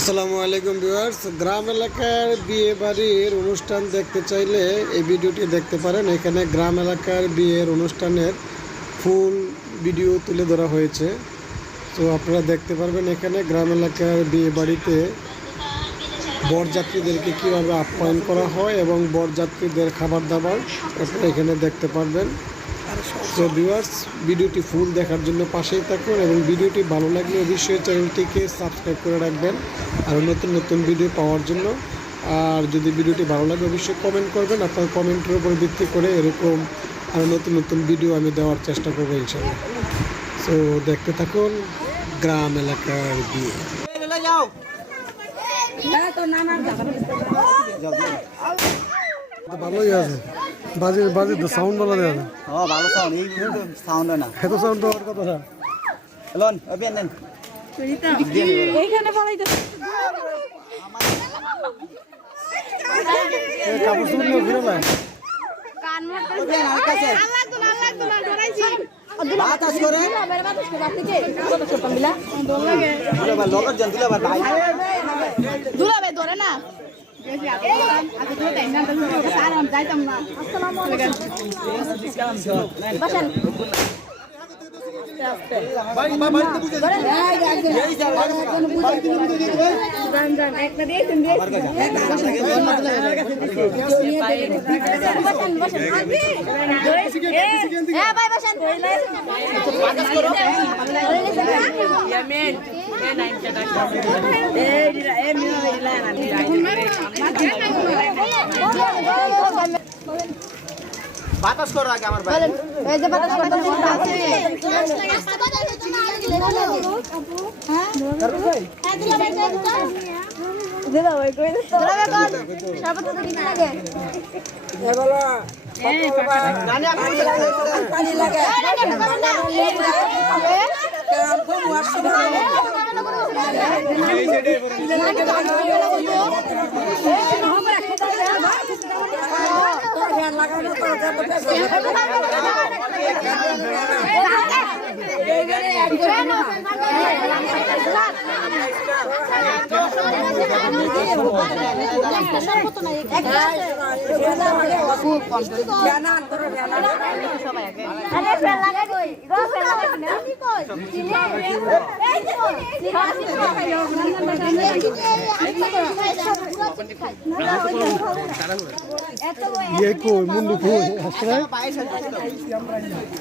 আসসালামু আলাইকুম ভিউয়ার্স, গ্রাম এলাকার বিয়ে বাড়ির অনুষ্ঠান দেখতে চাইলে এই ভিডিওটি দেখতে পারেন। এখানে গ্রাম এলাকার বিয়ের অনুষ্ঠানের ফুল ভিডিও তুলে ধরা হয়েছে। তো আপনারা দেখতে পারবেন এখানে গ্রাম এলাকার বিয়ে বাড়িতে বরযাত্রীদেরকে কীভাবে আপ্যায়ন করা হয় এবং বরযাত্রীদের খাবার দাবার আপনারা এখানে দেখতে পারবেন। তো ভিউয়ার্স, ভিডিওটি ফুল দেখার জন্য পাশেই থাকুন এবং ভিডিওটি ভালো লাগলে অবশ্যই চ্যানেলটিকে সাবস্ক্রাইব করে রাখবেন আরও নতুন নতুন ভিডিও পাওয়ার জন্য। আর যদি ভিডিওটি ভালো লাগে অবশ্যই কমেন্ট করবেন। আপনার কমেন্টের উপর ভিত্তি করে এরকম আরও নতুন নতুন ভিডিও আমি দেওয়ার চেষ্টা করবো ইনশাআল্লাহ। তো দেখতে থাকুন গ্রাম এলাকার বিয়ে। ভালোই আছে, বাজে বাজে তো সাউন্ড ভালো দেয় না। হ্যাঁ ভালো সাউন্ড, এই সাউন্ড না এত সাউন্ড দেওয়ার কথা না। লন অভিয়ান দেন এইখানে ফলাইতে এই কাপড় চোপড় নিয়ে ঘুরে না। কান মারতে অভিয়ান আর কাছে আল্লাহ তোলা ডরাইছি বাতাস করে মেরে বাতাস করে আপনি কত করতাম বিলা দোল লাগে দুলা ভাই লগর জন দুলা ভাই দুলা ভাই ধরে না আগে তো তাই না তো সারা আমি যাইতাম না। আসসালামু আলাইকুম বসেন ভাই বাড়িতে বুঝে এই যা জান একটা দিয়ে তিন দিয়ে বসেন বসেন আগে এ ভাই বসেন বাতাস করো ইয়ামিন এ নাইন টাকা এ মিনো ইলা না বাতাস করো আগে আমার ভাই এই যে বাতাস করতে আছে দিলা ভাই কই দিলা ভাই কোন সবত তো দিতে লাগে এ বলো গানে পানি লাগে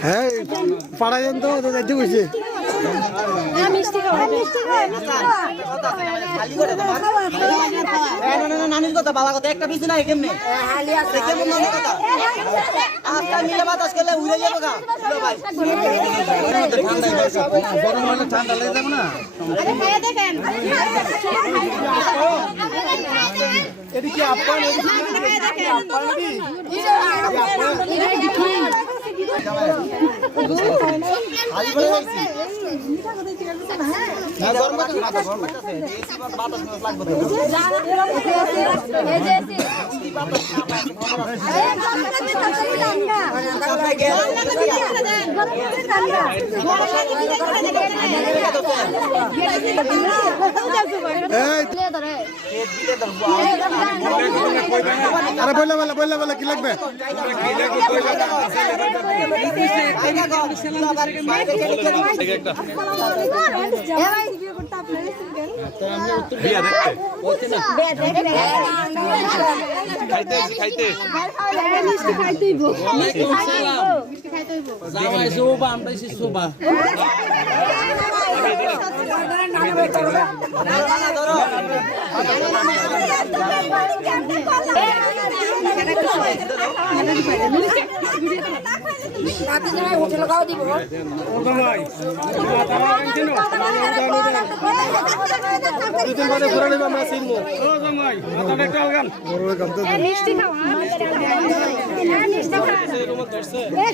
হ্যাঁ পাড়া যান তো যাইতে কইছে। নানির কথা বাবা কথা একটা পিছু নাই কেমনে কেমন নানির কথা আজকা মিলে বাতাস করলে উড়ে যাবে গা ভাই গরম হলে ঠান্ডা লেগে যাবে না এদিকে আপনার খালি বলে যাচ্ছি না গরম বাতাস বাতাস লাগবে আরে বললে বললে কি লাগবে?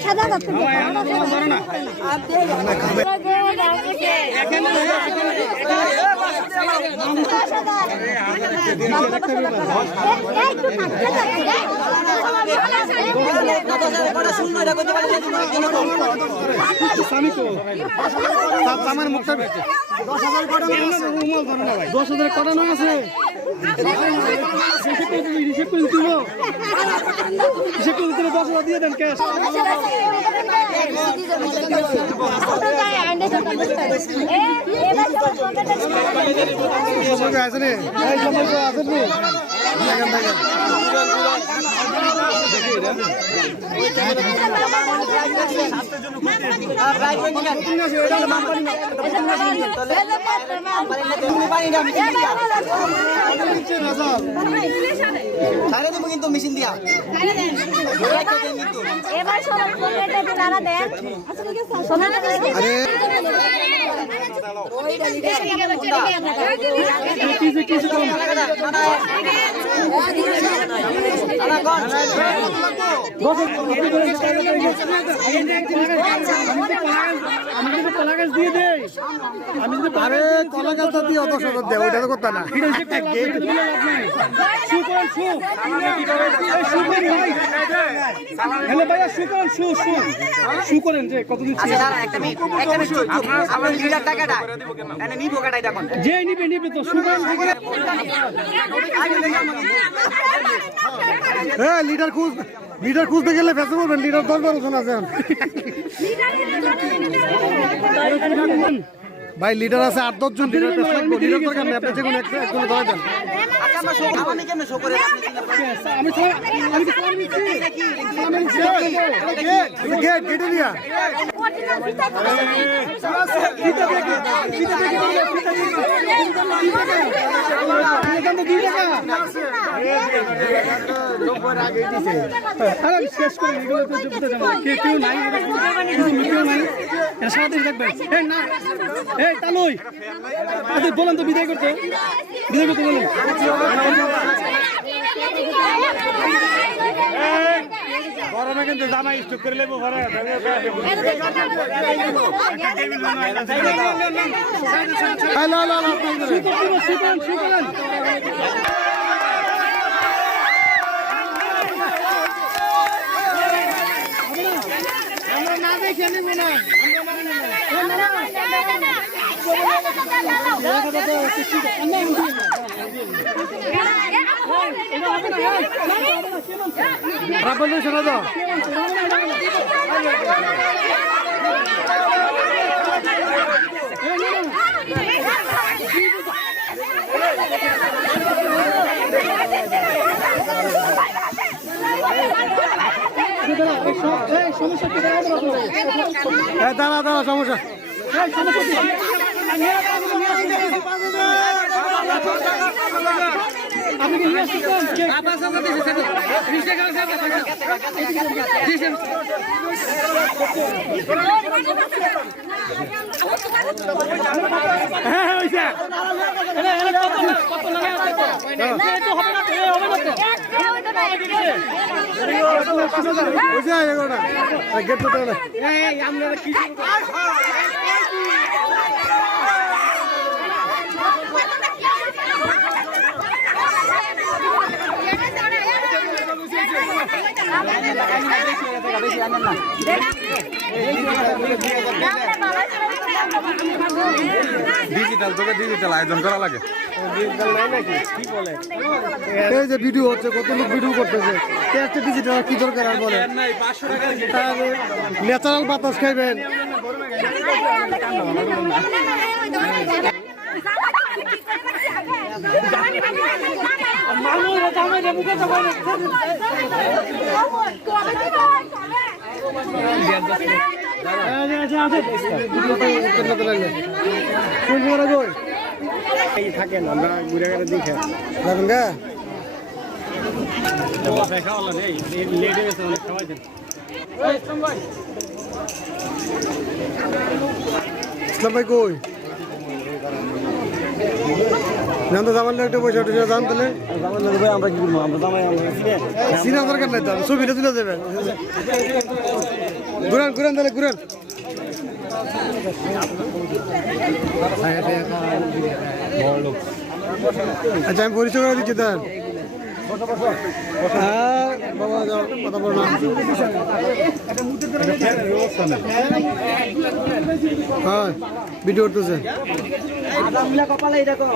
সাদা কটা শূন্য এটা করতে পারি আমার মুখটা 10,000 কটা নয় আছে হিসেব করে দিল 10,000 দিয়ে দেন ক্যাশ আছে রে কিন্তু মেশিন দিয়া এবার সোনার কোনটা তারা দেন সোনার আরে কলা গাছটা দিয়ে অত সরব দেয় ওইটা তো করতে না লিডার খুঁজতে গেলে ফেসে বলবেন লিডার 10-12 জন আছে ভাই লিডার আছে 8-10 জন লিডার দরকার নেই আপনি যে কোনো একজন ধরে দেন গেটে দিয়া শেষ করে কেউ নাই সারাদিন দেখবেন বলেন তো বিদায় করতে বলুন গরমে কিন্তু জামা স্টক করে লেবো ঘরে আমরা না দেখে নেব না দাঁড়া দাঁড়া সমস্যা আপনি কি ডিজিটাল তোকে ডিজিটাল আয়োজন করা লাগে এই যে ভিডিও হচ্ছে কত লোক ভিডিও করতেছে ডিজিটাল কি দরকার আর বলে ন্যাচারাল বাতাস খাইবেন থাকেন আমরা ঘুরে গেলে দেখে যাবেন গা ইসলাম ভাই কই জানতো জামান একটা পয়সা টুসা জান তাহলে আমরা কি করবো আমরা সিনা দরকার নাই তো ছবিটা তুলে দেবেন ঘুরান ঘুরান তাহলে ঘুরান আচ্ছা আমি পরিচয় করে দিচ্ছি তার হ্যাঁ বাবা যাও কথা বলো না হ্যাঁ ভিডিও করতেছে কপালে দেখো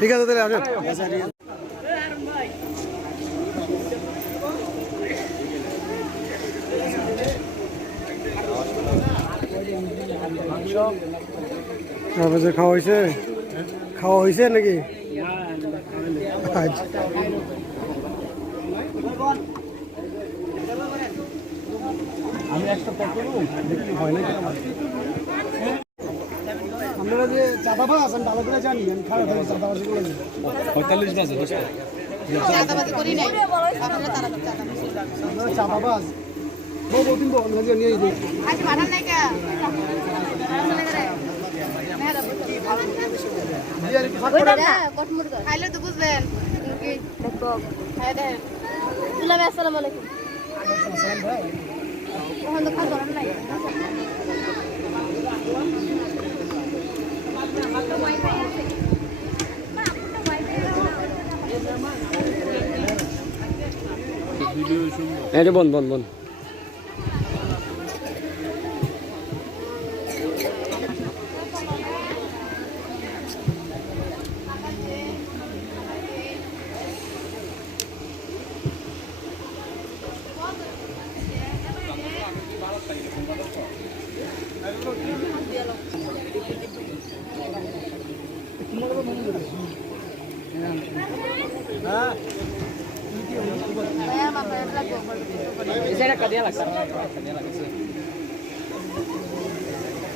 ঠিক আছে তাহলে আসেন তারপরে খাওয়া হয়েছে নাকি আচ্ছা আমি একটা কত হয় নাকি আপনারা যে চাঁদাবাজ আছেন ভালো করে জানি আমি খারাপ চাঁদাবাজি করে 45 বাজে চাঁদাবাজি করি নাই আপনারা তারা চাঁদাবাজি চাঁদাবাজ বউ বউ তিন বউ নিয়ে যাই আজ বাড়ান নাই কা খাইলে তো বুঝবেন আসসালামু আলাইকুম ওখান তো খাওয়া নাই এটা বন্ধ বন্ধ বন্ধ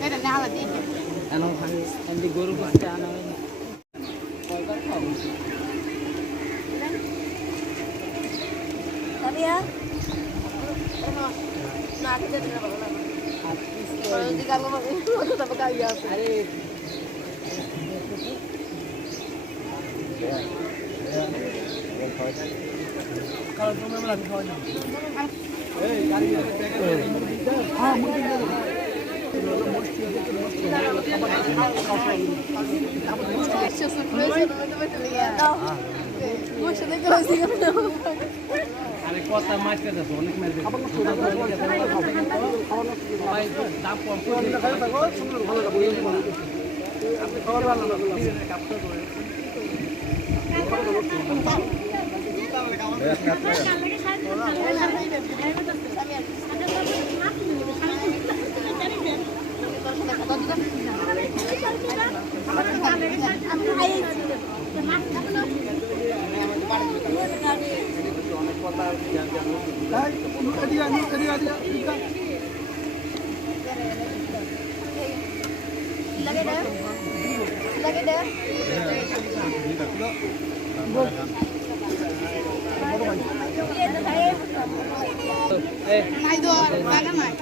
এটা না হলে দিই গরু বাচ্চা আনা Tania? Na aku jadi apa lah? Kalau di kamu itu ada apa kaya? kalau kamu lagi kau ni আরে কত মাছ কেটে আছে অনেক মাছ দেখো ভাই দাম কম করে থাকো সুন্দর ভালো লাগবে আপনি খাবার ভালো লাগবে কাপড় করে Lagi deh. নাই তো টাকা নাই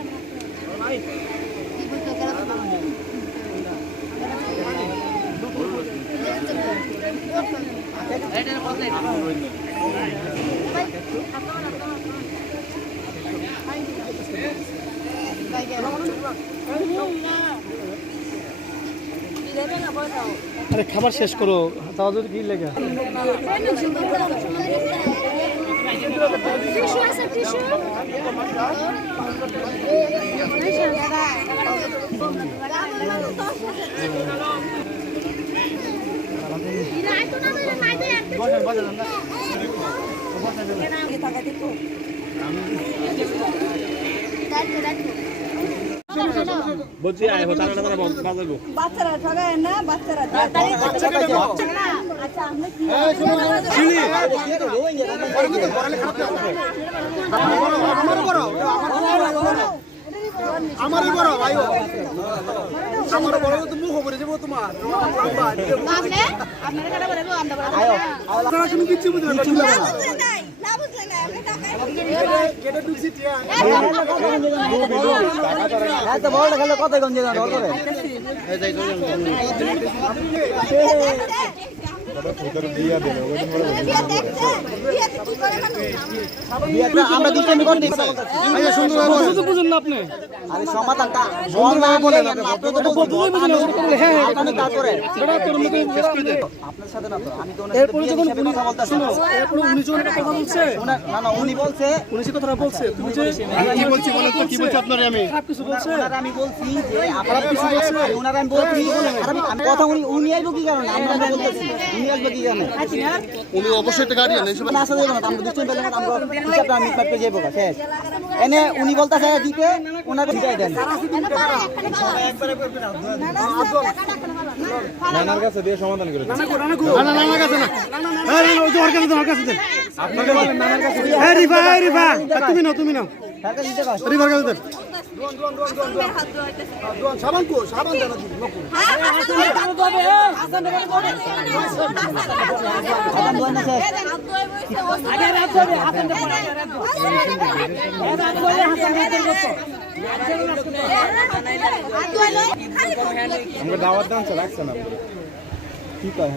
আরে খাবার শেষ করো তাও যদি কি লেগে Tisu আছে tisu. বলছি আয় হো তারা তারা বাজাবো বাচ্চারা ঠগায় না বাচ্চারা আচ্ছা আপনি কি আমারই বড় ভাই আমার বড় তো মুখ করে যাবো তোমার আপনি আপনারা কাটা বলে আমরা আপনারা কোনো কিছু বুঝলেন না না বুঝলেন না আপনি টাকায় কেটে ঢুকছি টিয়া এত বড় খেলে কত গঞ্জে না ধরে আপনি আমরা দুষ্টামি করতে বুঝেন না আপনি আরে সমাধানটা সুন্দরভাবে বলেন তারপরে আপনার সাথে না তো আমি তো এরপরে যখন কথা বলতাছি এরপর উনি যখন কথা বলছে না না উনি বলছে উনি যে কথাটা বলছে তুমি যে কি বলছি বলো তো কি বলছি আপনারে আমি খারাপ কিছু বলছে ওনারা আমি বলছি যে খারাপ কিছু বলছে ওনারা আমি বলছি আমি কথা উনি আইবো কি কারণে আমরা বলতেছি উনি আসবে কি কারণে উনি অবশ্যই একটা গার্ডিয়ান এই না আসলে না আমরা দুষ্টামি পেলে না আমরা হিসাবটা মিটমাট করে যাবো শেষ এনে উনি বলতাছে দিতে ওনাকে দিতে দেন নানার কাছে দিয়ে সমাধান করে না নানার কাছে না না ওই তো ওর কাছে ওর কাছে দেন আপনাকে বলেন নানার কাছে এই রিফা তুমি নাও টাকা দিতে কষ্ট রিফার কাছে দেন সাবান দেন আদান দোয়া না শেষ আমাকে দাওয়াত দান রাখছেন আপনি কি কয়